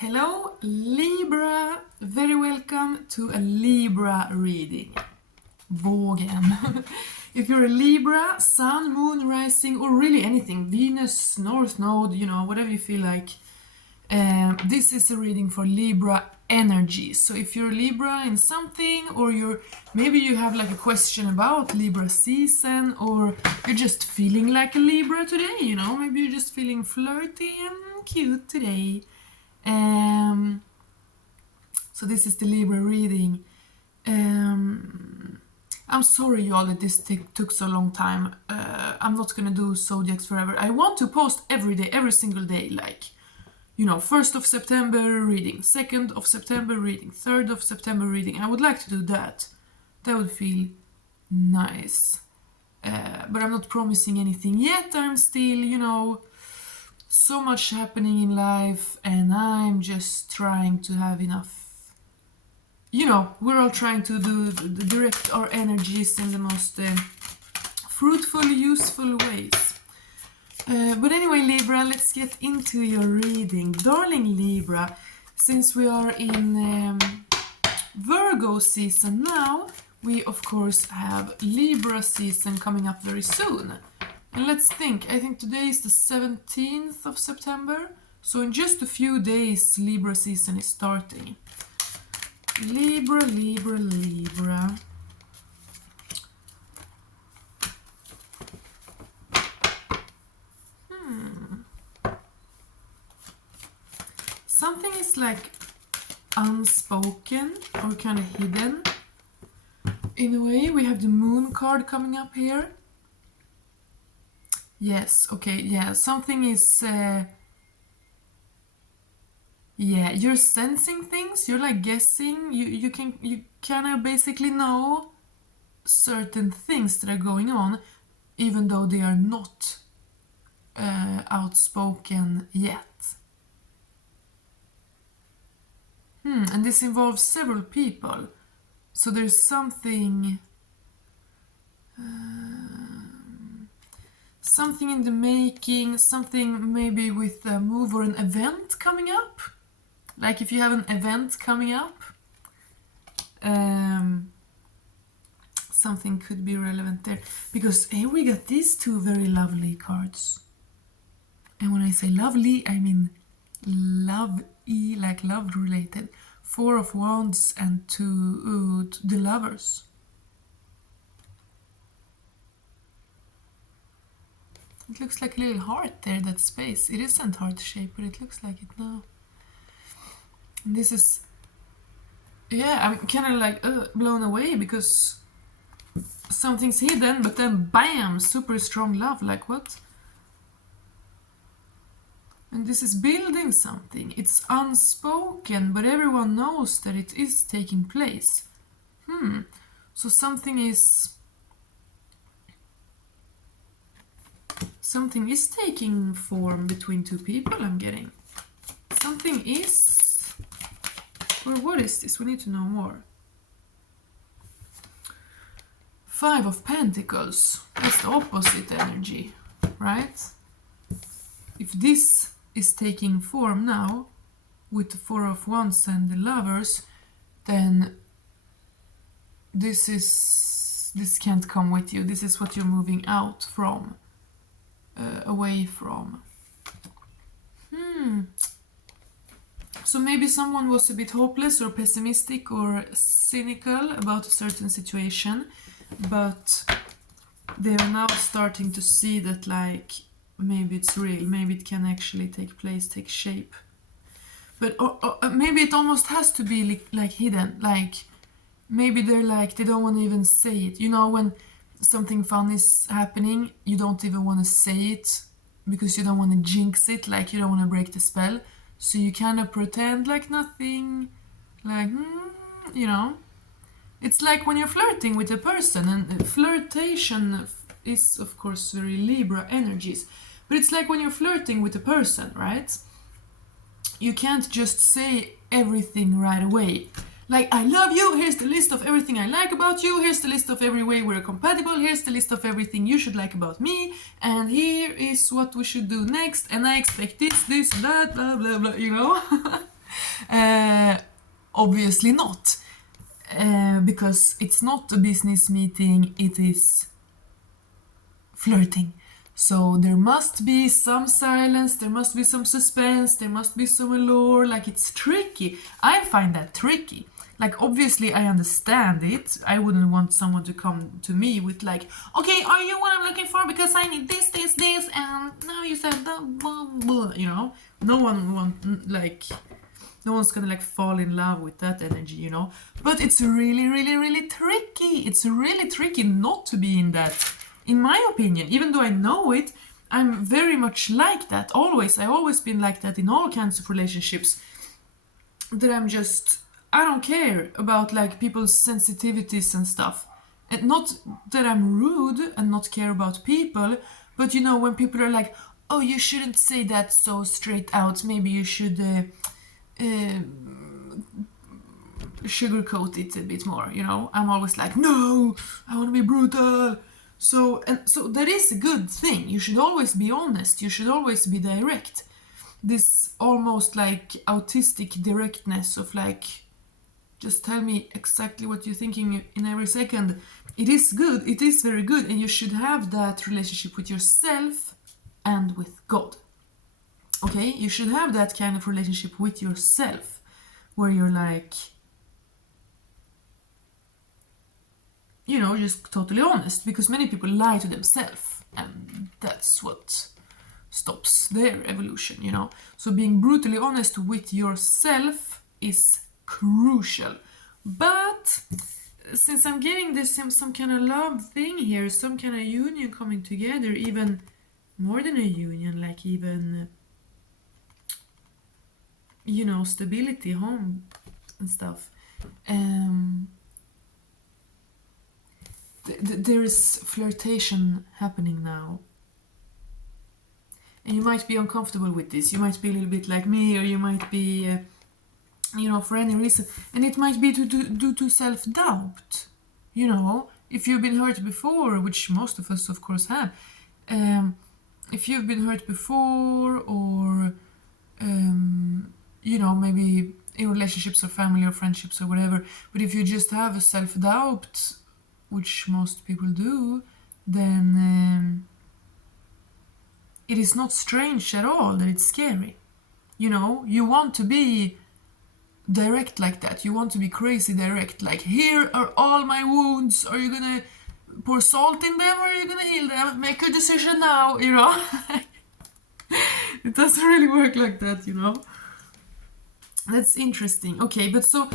Hello Libra! Very welcome to a Libra reading. Vågen. If you're a Libra, Sun, Moon, Rising, or really anything, Venus, North Node, whatever you feel like, this is a reading for Libra energy. So if you're a Libra in something, or maybe you have like a question about Libra season, or you're just feeling like a Libra today, maybe you're just feeling flirty and cute today. So this is the Libra reading. I'm sorry y'all that this took so long time. I'm not gonna do zodiacs forever. I want to post every day, every single day, like 1st of September reading, 2nd of September reading, 3rd of September reading. I would like to do that. That would feel nice. But I'm not promising anything yet. I'm still, so much happening in life, and I'm just trying to have enough. We're all trying to direct our energies in the most fruitful, useful ways. But anyway, Libra, let's get into your reading. Darling Libra, since we are in Virgo season now, we of course have Libra season coming up very soon. And let's think, I think today is the 17th of September, so in just a few days Libra season is starting. Libra, Libra, Libra. Something is like unspoken or kind of hidden. In a way, we have the moon card coming up here. Yes, okay, yeah, something is, you're sensing things, you're like guessing, you kind of basically know certain things that are going on, even though they are not outspoken yet. And this involves several people, so there's something in the making, something maybe with a move or an event coming up. Like if you have an event coming up, something could be relevant there. Because here we got these two very lovely cards. And when I say lovely, I mean love-y, like love related. 4 of Wands and the Lovers. It looks like a little heart there, that space. It isn't heart shaped, but it looks like it now. And this is, I'm kind of like blown away because something's hidden, but then bam, super strong love, like what? And this is building something. It's unspoken, but everyone knows that it is taking place. So something is taking form between two people, I'm getting. Something is... Or what is this? We need to know more. 5 of Pentacles. That's the opposite energy, right? If this is taking form now, with the 4 of Wands and the Lovers, then this can't come with you. This is what you're moving out from. Away from. So maybe someone was a bit hopeless or pessimistic or cynical about a certain situation, but they are now starting to see that, like, maybe it's real, maybe it can actually take place, take shape. But maybe it almost has to be like hidden, like maybe they're like, they don't want to even say it. When something fun is happening, you don't even want to say it because you don't want to jinx it, like you don't want to break the spell. So you kind of pretend like nothing, like, It's like when you're flirting with a person, and flirtation is, of course, very Libra energies. But it's like when you're flirting with a person, right? You can't just say everything right away. Like, I love you, here's the list of everything I like about you, here's the list of every way we're compatible, here's the list of everything you should like about me, and here is what we should do next, and I expect this, that, blah, blah, blah, Obviously not, because it's not a business meeting, it is flirting. So there must be some silence, there must be some suspense, there must be some allure, like it's tricky. I find that tricky. Like, obviously I understand it. I wouldn't want someone to come to me with like, okay, are you what I'm looking for? Because I need this, this, this, and now you said that, blah, blah, you know? No one's gonna like fall in love with that energy, you know? But it's really, really, really tricky. It's really tricky not to be in that. In my opinion, even though I know it, I'm very much like that, always. I've always been like that in all kinds of relationships. That I don't care about like people's sensitivities and stuff. And not that I'm rude and not care about people, but you know, when people are like, oh, you shouldn't say that so straight out, maybe you should sugarcoat it a bit more, you know? I'm always like, no, I want to be brutal. So that is a good thing. You should always be honest. You should always be direct. This almost like autistic directness of like, just tell me exactly what you're thinking in every second. It is good. It is very good. And you should have that relationship with yourself and with God. Okay? You should have that kind of relationship with yourself where you're like, you know, just totally honest, because many people lie to themselves, and that's what stops their evolution, you know. So being brutally honest with yourself is crucial. But since I'm getting this some kind of love thing here, some kind of union coming together, even more than a union, like even, you know, stability, home and stuff. There is flirtation happening now. And you might be uncomfortable with this. You might be a little bit like me, or you might be, you know, for any reason. And it might be due to self-doubt. You know, if you've been hurt before, which most of us, of course, have. If you've been hurt before, or, you know, maybe in relationships or family or friendships or whatever. But if you just have a self-doubt, which most people do, then it is not strange at all that it's scary. You know, you want to be direct like that. You want to be crazy direct. Like, here are all my wounds. Are you gonna pour salt in them, or are you gonna heal them? Make a decision now, you know? It doesn't really work like that, you know? That's interesting. Okay, but so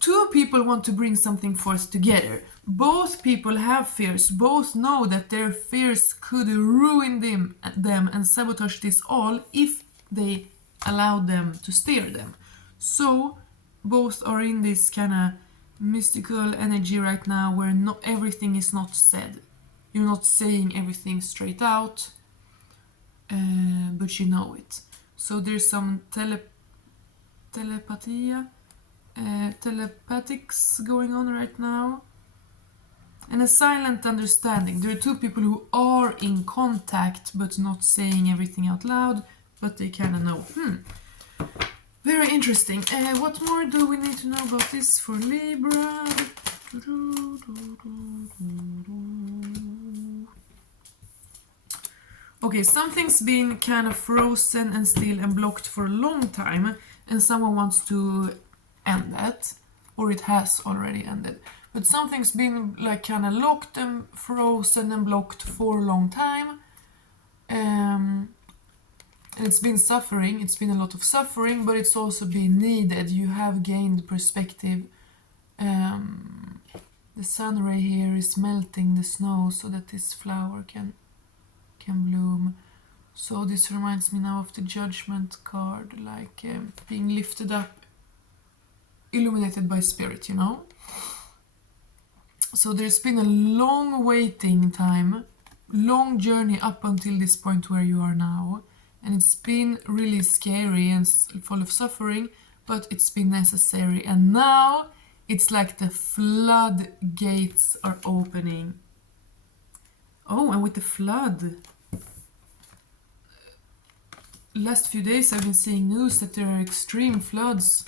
two people want to bring something forth together. Both people have fears. Both know that their fears could ruin them and sabotage this all if they allow them to steer them. So both are in this kind of mystical energy right now where not everything is not said. You're not saying everything straight out, but you know it. So there's some telepathics going on right now, and a silent understanding. There are two people who are in contact but not saying everything out loud, but they kind of know. Very interesting. What more do we need to know about this for Libra? Okay, something's been kind of frozen and still and blocked for a long time, and someone wants to end that, or it has already ended. But something's been like kind of locked and frozen and blocked for a long time. And it's been suffering. It's been a lot of suffering, but it's also been needed. You have gained perspective. The sun ray here is melting the snow so that this flower can bloom. So this reminds me now of the Judgment card, like being lifted up, illuminated by spirit, you know? So there's been a long waiting time, long journey up until this point where you are now. And it's been really scary and full of suffering, but it's been necessary. And now it's like the floodgates are opening. Oh, and with the flood, last few days I've been seeing news that there are extreme floods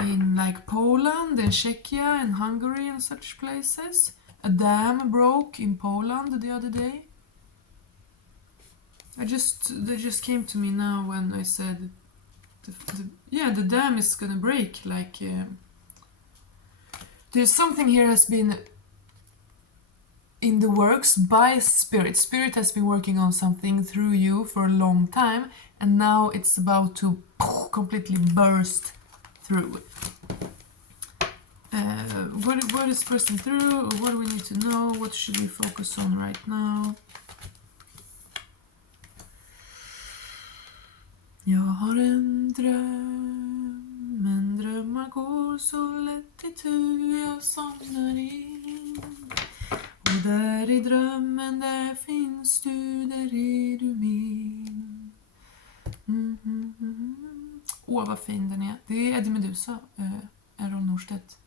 in like Poland and Czechia and Hungary and such places. A dam broke in Poland the other day. They just came to me now when I said, the dam is gonna break. Like, there's something here has been in the works by Spirit. Spirit has been working on something through you for a long time, and now it's about to completely burst through. What is bursting through? What do we need to know? What should we focus on right now? Jag har en dröm, men drömmar går så lätt itu, jag somnar in. Och där i drömmen, där finns du, där är du min. Vad fin den är. Det är Eddie Meduza, Errol Norstedt.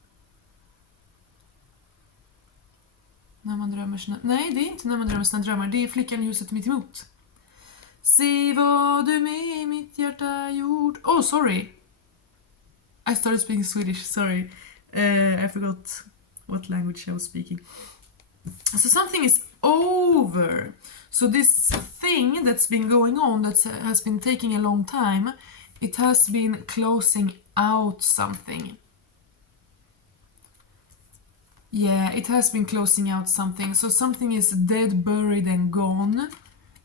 När man drömmer sina... Nej, det är inte när man drömmer sina drömmar. Det är Flickan i huset mitt emot. Se vad du med mitt hjärta gjort. Oh, sorry. I started speaking Swedish, sorry. I forgot what language I was speaking. So something is over. So this thing that's been going on, that has been taking a long time, it has been closing out something. Yeah, it has been closing out something. So something is dead, buried and gone.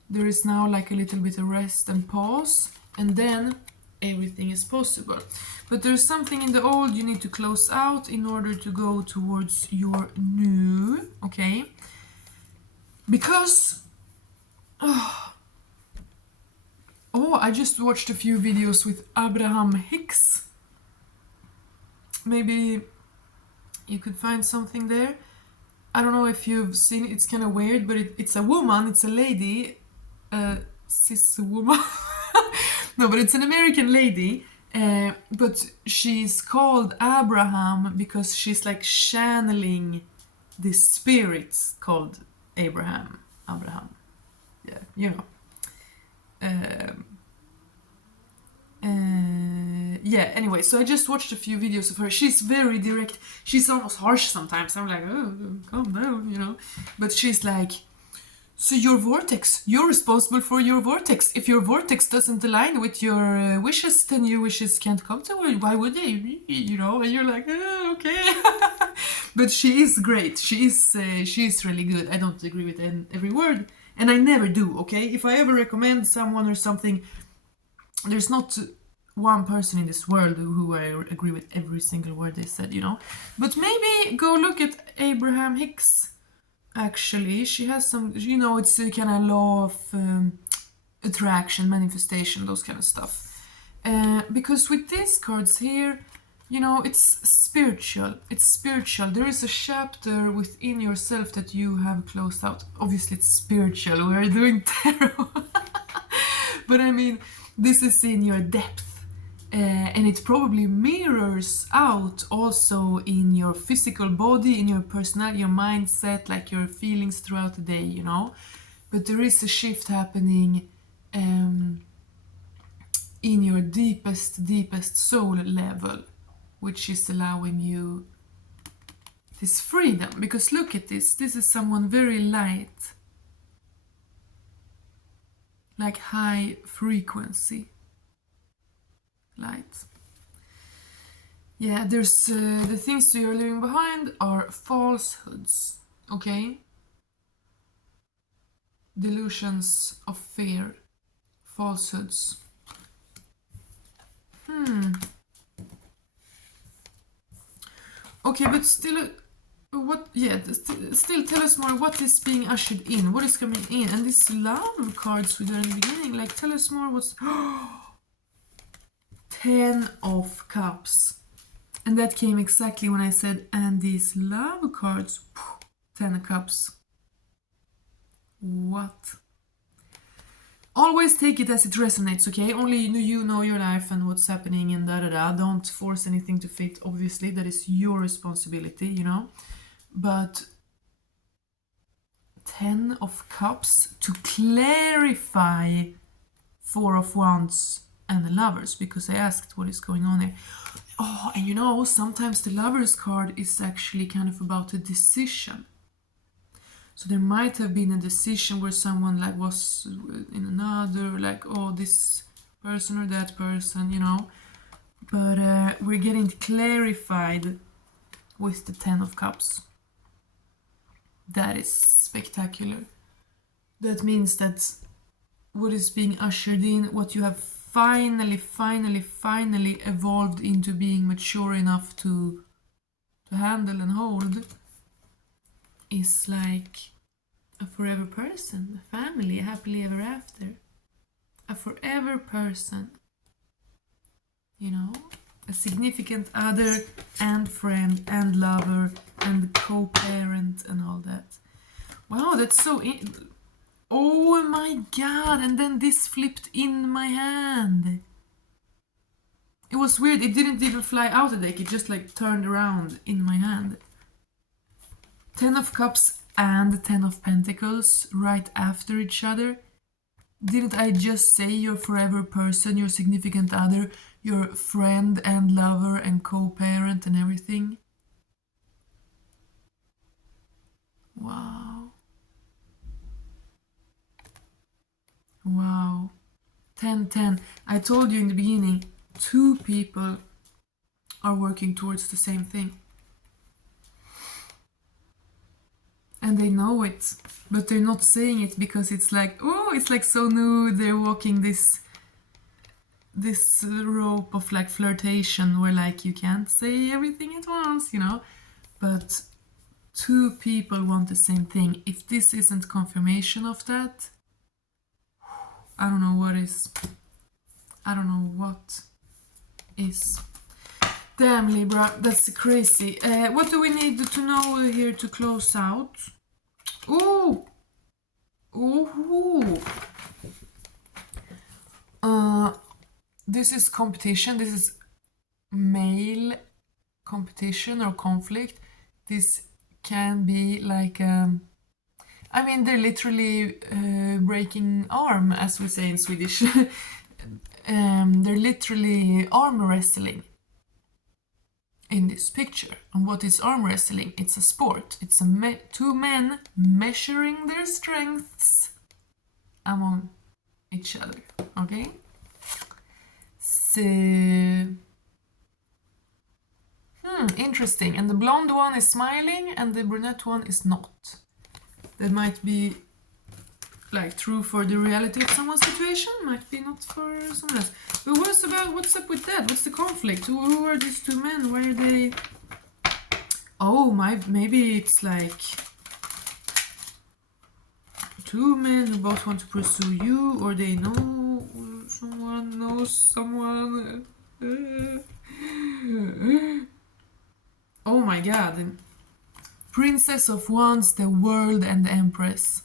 There is now like a little bit of rest and pause, and then everything is possible. But there's something in the old you need to close out in order to go towards your new, okay? Because... Oh, I just watched a few videos with Abraham Hicks. Maybe you could find something there. I don't know if you've seen it, it's kind of weird, but it's a woman, it's a lady, cis woman. No, but it's an American lady, but she's called Abraham because she's like channeling this spirit called Abraham. Yeah, you know. Yeah, anyway, so I just watched a few videos of her. She's very direct. She's almost harsh sometimes. I'm like, oh, calm down, you know. But she's like, so your vortex, you're responsible for your vortex. If your vortex doesn't align with your wishes, then your wishes can't come to you. Why would they? You know, and you're like, oh, okay. But she is great. She is really good. I don't agree with every word. And I never do, okay? If I ever recommend someone or something, there's not one person in this world who I agree with every single word they said, you know? But maybe go look at Abraham Hicks, actually. She has some, you know, it's a kind of law of attraction, manifestation, those kind of stuff. Because with these cards here, you know, it's spiritual. It's spiritual. There is a chapter within yourself that you have closed out. Obviously, it's spiritual. We're doing tarot. But I mean, this is in your depth. And it probably mirrors out also in your physical body, in your personality, your mindset, like your feelings throughout the day, you know. But there is a shift happening in your deepest soul level, which is allowing you this freedom. Because look at this. This is someone very light, like high frequency light. Yeah, there's the things you're leaving behind are falsehoods, okay? Delusions of fear, falsehoods. Okay, but still, what? Yeah, still tell us more. What is being ushered in? What is coming in? And these love cards we did in the beginning, like, tell us more. What's 10 of Cups, and that came exactly when I said, and these love cards, 10 of Cups. What? Always take it as it resonates, okay? Only you know your life and what's happening and da-da-da. Don't force anything to fate, obviously. That is your responsibility, you know? But 10 of Cups to clarify Four of Wands and the Lovers, because I asked what is going on there. Oh, and you know, sometimes the Lovers card is actually kind of about a decision. So there might have been a decision where someone like was in another, like, oh, this person or that person, you know. But we're getting clarified with the Ten of Cups. That is spectacular. That means that what is being ushered in, what you have finally evolved into being mature enough to handle and hold, is like a forever person, a family, a happily ever after. A forever person. You know? A significant other and friend and lover and co-parent and all that. Wow, that's so... Oh my god, and then this flipped in my hand. It was weird, it didn't even fly out of the deck, it just like turned around in my hand. Ten of Cups and Ten of Pentacles right after each other. Didn't I just say your forever person, your significant other, your friend and lover and co-parent and everything? Wow. Wow. 10-10. I told you in the beginning, two people are working towards the same thing. And they know it, but they're not saying it because it's like, oh, it's like so new. They're walking this rope of like flirtation where like you can't say everything at once, you know. But two people want the same thing. If this isn't confirmation of that, I don't know what is. I don't know what is. Damn, Libra, that's crazy. What do we need to know here to close out? Ooh! Ooh! This is competition. This is male competition or conflict. This can be like... I mean, they're literally breaking arm, as we say in Swedish. They're literally arm wrestling in this picture. And what is arm wrestling? It's a sport. It's two men measuring their strengths among each other. Okay? So... interesting. And the blonde one is smiling and the brunette one is not. That might be like true for the reality of someone's situation, might be not for someone else. But what's up with that? What's the conflict? Who are these two men? Why are they... Oh, maybe it's like two men who both want to pursue you, or they know someone knows someone. Oh my god. Princess of Wands, the World, and the Empress.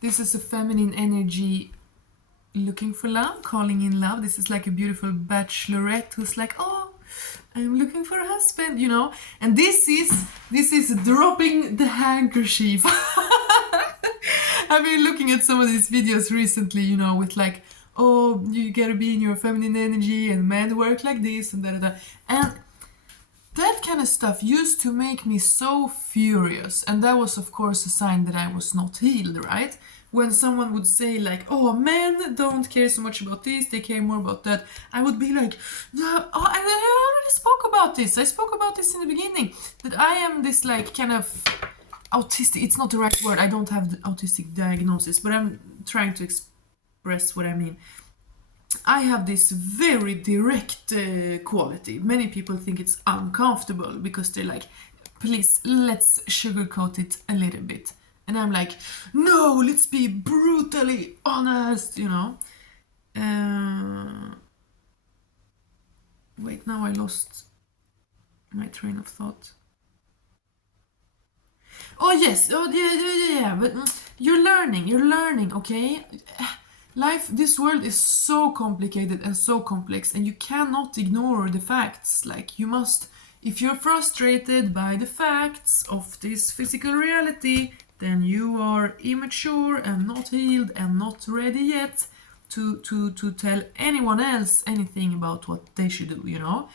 This is a feminine energy looking for love, calling in love. This is like a beautiful bachelorette who's like, oh, I'm looking for a husband, you know. And this is dropping the handkerchief. I've been looking at some of these videos recently, you know, with like, oh, you gotta be in your feminine energy and men work like this and da. And that kind of stuff used to make me so furious, and that was of course a sign that I was not healed, right? When someone would say like, oh, men don't care so much about this, they care more about that, I would be like, no, oh, I already spoke about this. I spoke about this in the beginning, that I am this like kind of autistic, it's not the right word, I don't have the autistic diagnosis, but I'm trying to express what I mean. I have this very direct quality. Many people think it's uncomfortable because they're like, please, let's sugarcoat it a little bit. And I'm like, no, let's be brutally honest, you know. Wait, now I lost my train of thought. Oh, yes, oh, yeah, but you're learning, okay? Life, this world is so complicated and so complex, and you cannot ignore the facts. Like, you must, if you're frustrated by the facts of this physical reality, then you are immature and not healed and not ready yet to tell anyone else anything about what they should do, you know.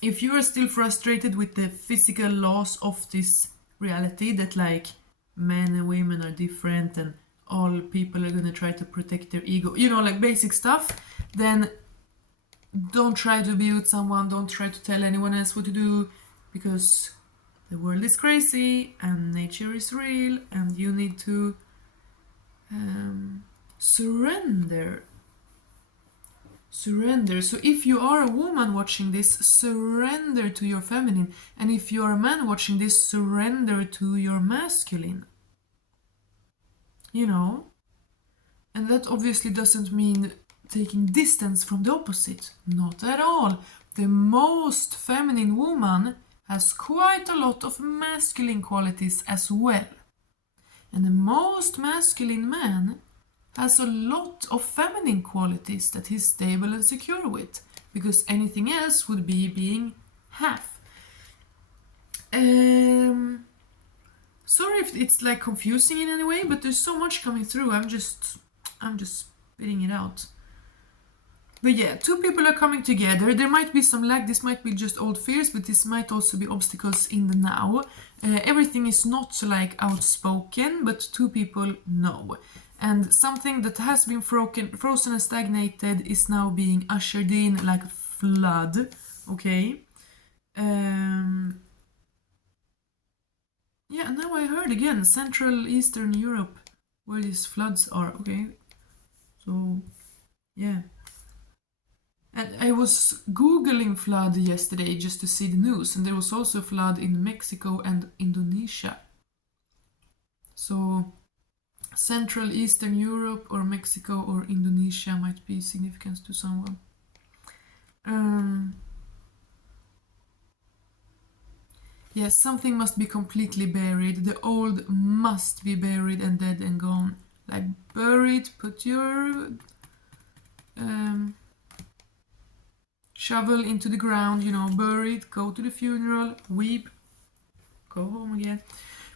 If you are still frustrated with the physical laws of this reality, that like men and women are different and all people are gonna try to protect their ego, you know, like basic stuff, then don't try to be with someone, don't try to tell anyone else what to do, because the world is crazy and nature is real and you need to surrender. So if you are a woman watching this, surrender to your feminine, and if you are a man watching this, surrender to your masculine, you know. And that obviously doesn't mean taking distance from the opposite, not at all. The most feminine woman has quite a lot of masculine qualities as well, and the most masculine man has a lot of feminine qualities that he's stable and secure with, because anything else would be being half. Sorry if it's like confusing in any way, but there's so much coming through. I'm just spitting it out. But yeah, two people are coming together. There might be some lag. This might be just old fears, but this might also be obstacles in the now. Everything is not like outspoken, but two people know. And something that has been frozen and stagnated is now being ushered in like a flood. Okay. Yeah, now I heard again, Central Eastern Europe, where these floods are. Okay. So, yeah. And I was Googling flood yesterday just to see the news, and there was also a flood in Mexico and Indonesia. So, Central Eastern Europe or Mexico or Indonesia might be significant to someone. Yes, something must be completely buried. The old must be buried and dead and gone. Like, bury it, put your shovel into the ground, you know, bury it, go to the funeral, weep, go home again.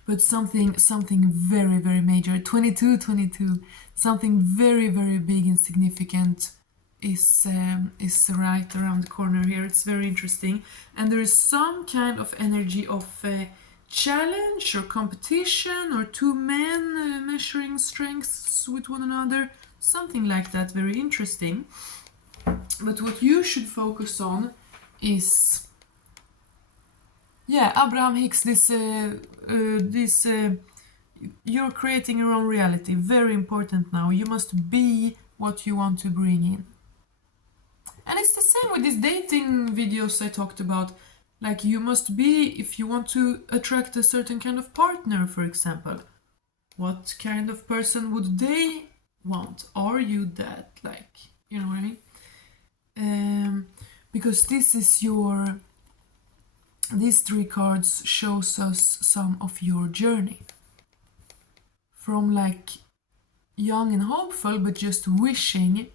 But something very, very major, 22, something very, very big and significant is right around the corner here. It's very interesting. And there is some kind of energy of challenge or competition, or two men measuring strengths with one another, something like that. Very interesting. But what you should focus on is, yeah, Abraham Hicks, you're creating your own reality. Very important now. You must be what you want to bring in. And it's the same with these dating videos I talked about. Like, you must be, if you want to attract a certain kind of partner, for example, what kind of person would they want? Are you that? Like, you know what I mean? Because these three cards shows us some of your journey. From like young and hopeful, but just wishing,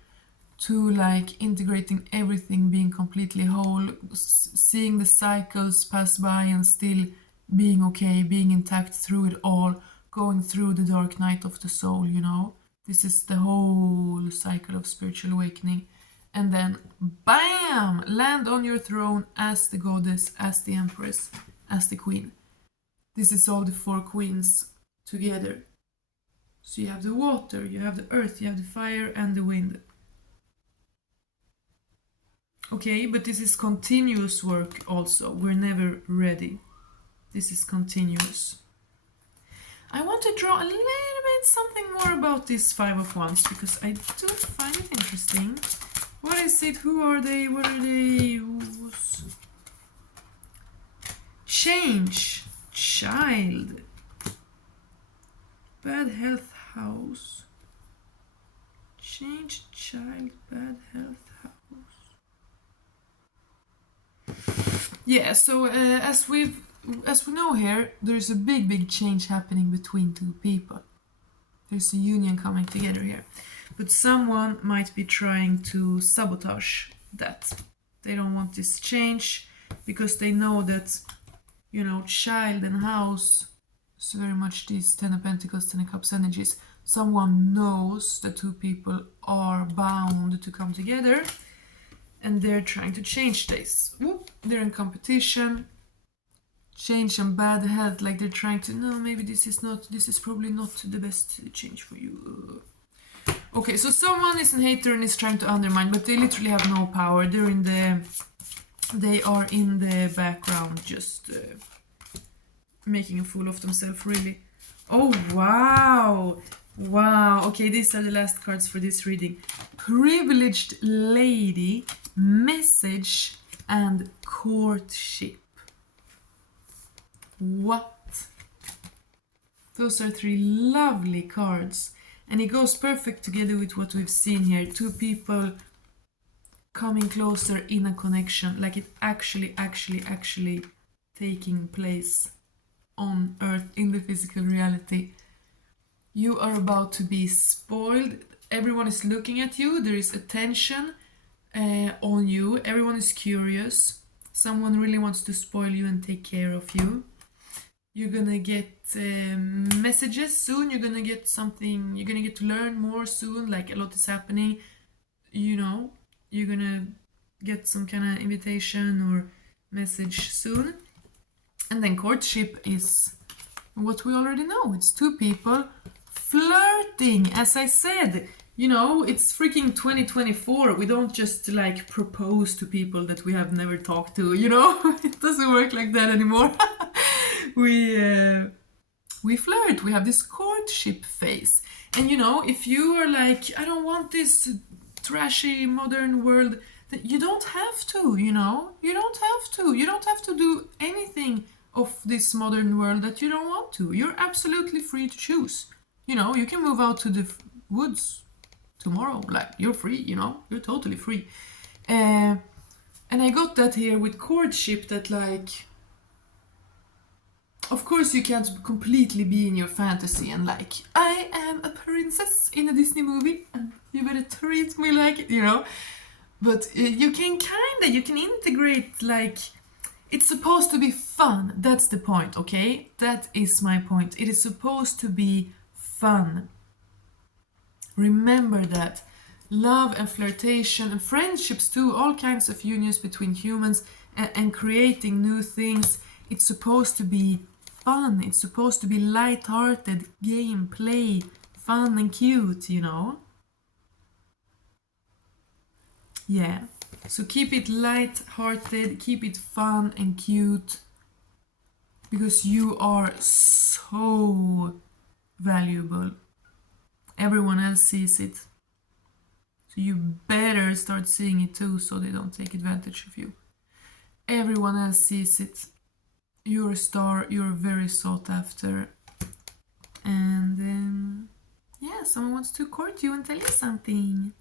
to like integrating everything, being completely whole, seeing the cycles pass by and still being okay, being intact through it all, going through the dark night of the soul, you know. This is the whole cycle of spiritual awakening. And then, bam! Land on your throne as the goddess, as the empress, as the queen. This is all the four queens together. So you have the water, you have the earth, you have the fire and the wind. Okay, but this is continuous work also. We're never ready. This is continuous. I want to draw a little bit something more about this Five of Wands, because I do find it interesting. What is it? Who are they? What are they? Change. Child. Bad health house. Change, child, bad health house. Yeah, so as we know here, there's a big change happening between two people. There's a union coming together here. But someone might be trying to sabotage that. They don't want this change because they know that, you know, child and house is very much these Ten of Pentacles, Ten of Cups energies. someone knows the two people are bound to come together, and they're trying to change this. They're in competition, change and bad health, like they're trying to, no, maybe this is probably not the best change for you. Okay, so someone is a hater and is trying to undermine, but they literally have no power. They are in the background, just making a fool of themselves, really. Oh, wow. Wow. Okay, these are the last cards for this reading. Privileged lady, message, and courtship. What? Those are 3 lovely cards. And it goes perfect together with what we've seen here. 2 people coming closer in a connection, like it actually taking place on Earth in the physical reality. You are about to be spoiled. Everyone is looking at you. There is attention on you. Everyone is curious. Someone really wants to spoil you and take care of you. You're gonna get messages soon. You're gonna get something. You're gonna get to learn more soon. Like a lot is happening. You know, you're gonna get some kind of invitation or message soon. And then courtship is what we already know. It's 2 people flirting. As I said, you know, it's freaking 2024. We don't just like propose to people that we have never talked to, you know? It doesn't work like that anymore. We flirt. We have this courtship phase. And you know, if you are like, I don't want this trashy modern world, that you don't have to, you know? You don't have to. You don't have to do anything of this modern world that you don't want to. You're absolutely free to choose. You know, you can move out to the woods tomorrow. Like, you're free, you know? You're totally free. And I got that here with courtship, that like, of course you can't completely be in your fantasy and like, I am a princess in a Disney movie and you better treat me like it, you know? But you can integrate, like, it's supposed to be fun. That's the point, okay? That is my point. It is supposed to be fun. Remember that. Love and flirtation and friendships too, all kinds of unions between humans and creating new things. It's supposed to be fun. It's supposed to be light-hearted, game, play, fun and cute, you know? Yeah. So keep it light-hearted, keep it fun and cute, because you are so valuable. Everyone else sees it. So you better start seeing it too, so they don't take advantage of you. Everyone else sees it. You're a star, you're very sought after. And yeah, someone wants to court you and tell you something.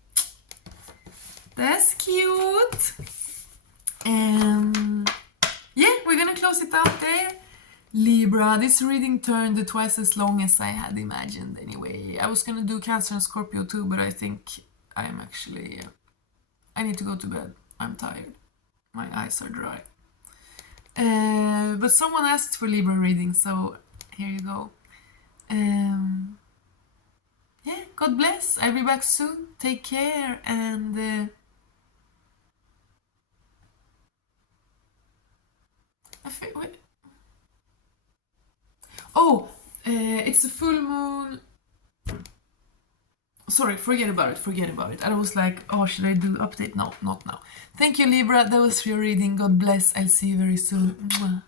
That's cute. And yeah, we're gonna close it out there. Libra, this reading turned twice as long as I had imagined anyway. I was gonna do Cancer and Scorpio too, but I think I'm actually... I need to go to bed. I'm tired. My eyes are dry. But someone asked for Libra reading, so here you go. Yeah, God bless. I'll be back soon. Take care, and... wait. Oh, it's a full moon. Sorry, forget about it. I was like, oh, should I do update? No, not now. Thank you, Libra. That was your reading. God bless. I'll see you very soon. Mwah.